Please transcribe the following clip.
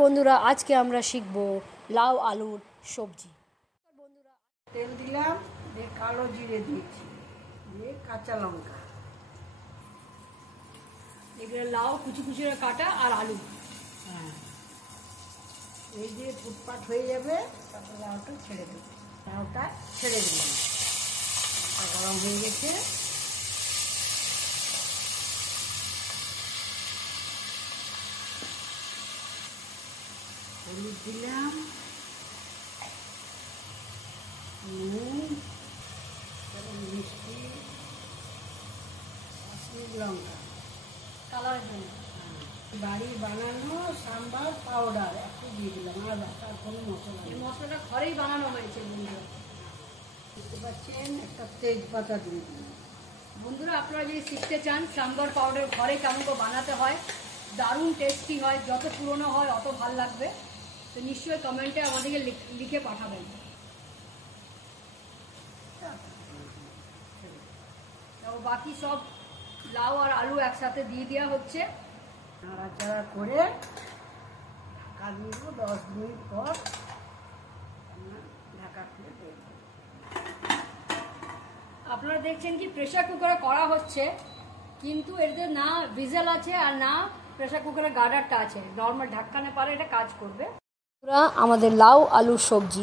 বন্ধুরা আজকে আমরা শিখব লাউ আলুর সবজি। বন্ধুরা তেল দিলাম, দিয়ে কালো জিরে দিয়েছি, দিয়ে কাঁচা লঙ্কা, এগুলো লাউ কুচি কুচি করে কাটা আর আলু। এই দিয়ে ফুটপাট হয়ে যাবে, তারপর লাউটা ছেড়ে দেবো। লাউটা ছেড়ে দিলাম, গরম হয়ে গেছে। হলুদ দিলাম, নুন, মিষ্টি, কাশ্মীর লঙ্কা, কালার জন্য বাড়ির বানানো সাম্বার পাউডার একটু দিয়ে দিলাম, আর কোনো মশলা এই নেই। মশলাটা ঘরেই বানানো হয়েছে বন্ধুরা। দেখতে পাচ্ছেন, একটা তেজপাতা দিয়ে দিলাম। বন্ধুরা আপনারা যদি শিখতে চান সাম্বার পাউডার ঘরে কেমন করে বানাতে হয়, দারুণ টেস্টি হয়, যত পুরনো হয় অত ভালো লাগবে। তো নিশ্চয়ই কমেন্টে আমাদেরকে লিখে পাঠাবেন। তো বাকি সব লাউ আর আলু একসাথে দিয়ে দেওয়া হচ্ছে। নাড়াচাড়া করে ঢাকা দিব, 10 মিনিট পর আমরা ঢাকা খুলে দেখব। আপনারা দেখছেন কি প্রেসার কুকারে করা হচ্ছে, কিন্তু এতে না ভিজেল আছে আর না প্রেসার কুকারের গার্ডারটা আছে। নর্মাল ঢাকখানে পারে এটা কাজ করবে। আমাদের লাউ আলুর সবজি